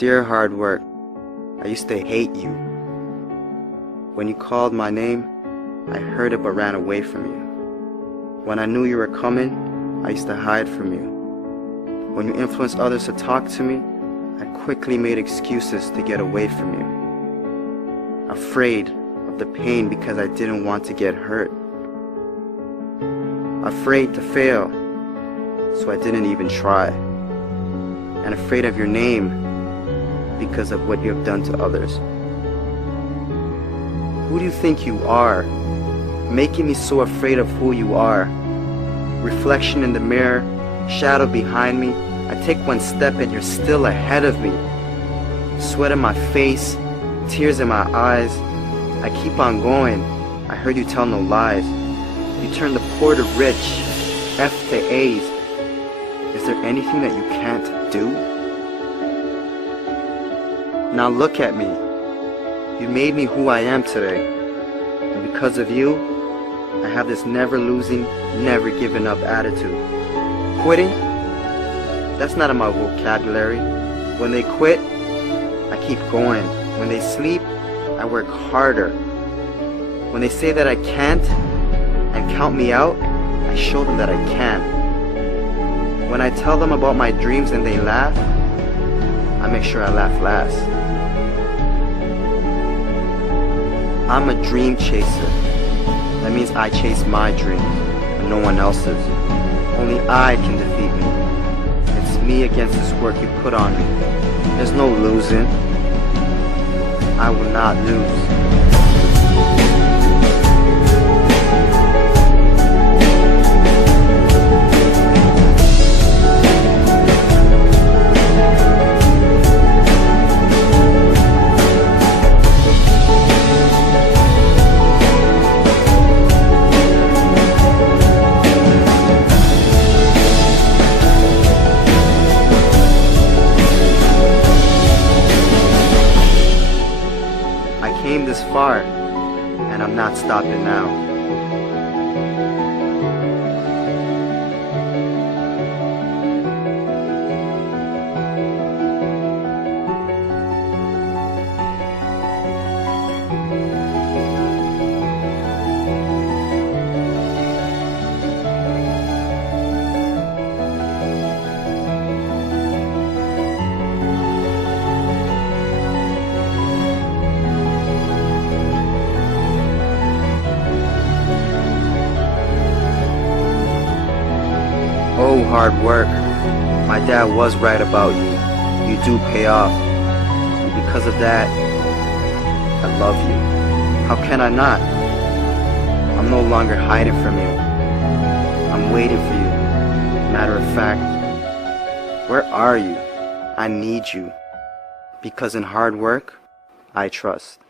Dear hard work, I used to hate you. When you called my name, I heard it but ran away from you. When I knew you were coming, I used to hide from you. When you influenced others to talk to me, I quickly made excuses to get away from you. Afraid of the pain because I didn't want to get hurt. Afraid to fail, so I didn't even try. And afraid of your name because of what you have done to others. Who do you think you are, making me so afraid of who you are? Reflection in the mirror, shadow behind me. I take one step and you're still ahead of me. Sweat in my face, tears in my eyes. I keep on going. I heard you tell no lies. You turn the poor to rich, F to A's. Is there anything that you can't do? Now look at me. You made me who I am today. And because of you, I have this never losing, never giving up attitude. Quitting? That's not in my vocabulary. When they quit, I keep going. When they sleep, I work harder. When they say that I can't and count me out, I show them that I can. When I tell them about my dreams and they laugh, I make sure I laugh last. I'm a dream chaser. That means I chase my dreams and no one else's. Only I can defeat me. It's me against this work you put on me. There's no losing. I will not lose. I came this far, and I'm not stopping now. Oh, hard work. My dad was right about you. You do pay off. And because of that, I love you. How can I not? I'm no longer hiding from you. I'm waiting for you. Matter of fact, where are you? I need you. Because in hard work, I trust.